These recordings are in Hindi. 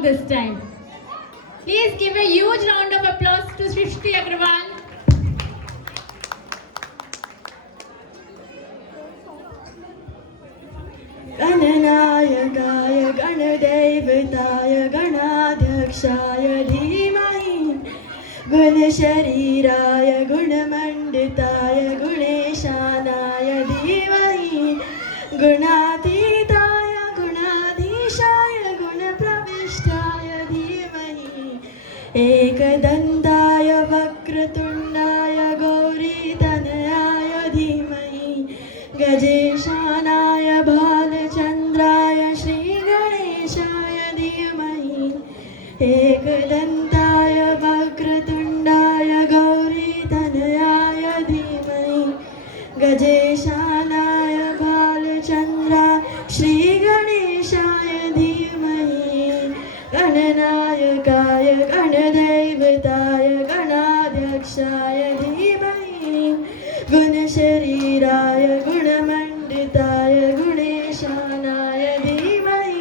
song this time. Please give a huge round of applause to Srishti Agrawal. गणनायकाय गणदैवताय गणाध्यक्षाय धीमहि गुणशरीराय गुणमण्डिताय गुणेशानाय धीमहि गुणातीताय गुणाधीशाय गुणप्रविष्टाय धीमहि एकदन्ताय वक्रतुण्डाय गौरीतनयाय धीमहि गजेशानाय भालचन्द्राय श्रीगणेशाय धीमहि एकदन्ताय वक्रतुण्डाय गौरीतनयाय धीमहि गजेशानाय भालचन्द्राय श्रीगणेशाय धीमहि गणनायकाय गणदैवताय गणाध्यक्षाय धीमहि गुणशरीराय गुणमण्डिताय गुणेशानाय धीमहि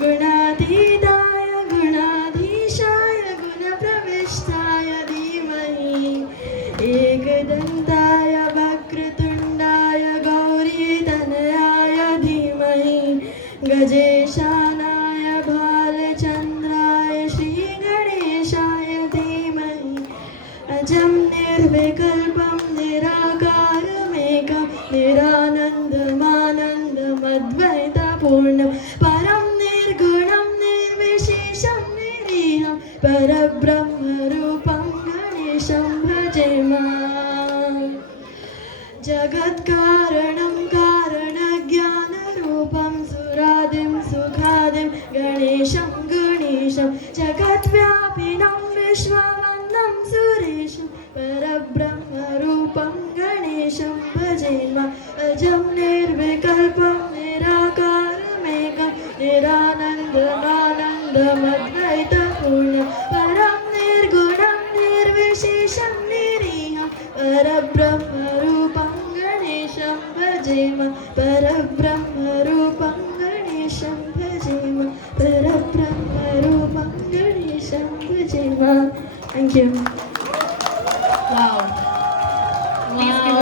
गुणातीताय गुणाधीशाय गुणप्रविष्टाय धीमहि एकदन्ताय वक्रतुण्डाय गौरीतनयाय धीमहि गजेशानाय भालचन्द्राय श्रीगणेशाय धीमहि अजं निर्विकल्पं निराकारमेकं निरानन्दमानन्दमद्वैतपूर्णं परं निर्गुणं निर्विशेषं निरीहं परब्रह्मरूपं गणेशं भजेम जगत्कारणं कारणज्ञानरूपं सुरादिं सुखादिं गणेशं गणेशं जगद्व्यापिनं विश्ववन्दं सुरेशं परब्रह्मरूपं गणेशं भजेम अजं निर्विकल्पं निराकारमेकं निरानन्दमानन्दमद्वैतपूर्णं परं निर्गुणं निर्विशेषं निरीहं परब्रह्मरूपं गणेशं भजेम परब्रह्मरूपं गणेशं भजेम परब्रह्मरूपं गणेशं भजेम. Thank you.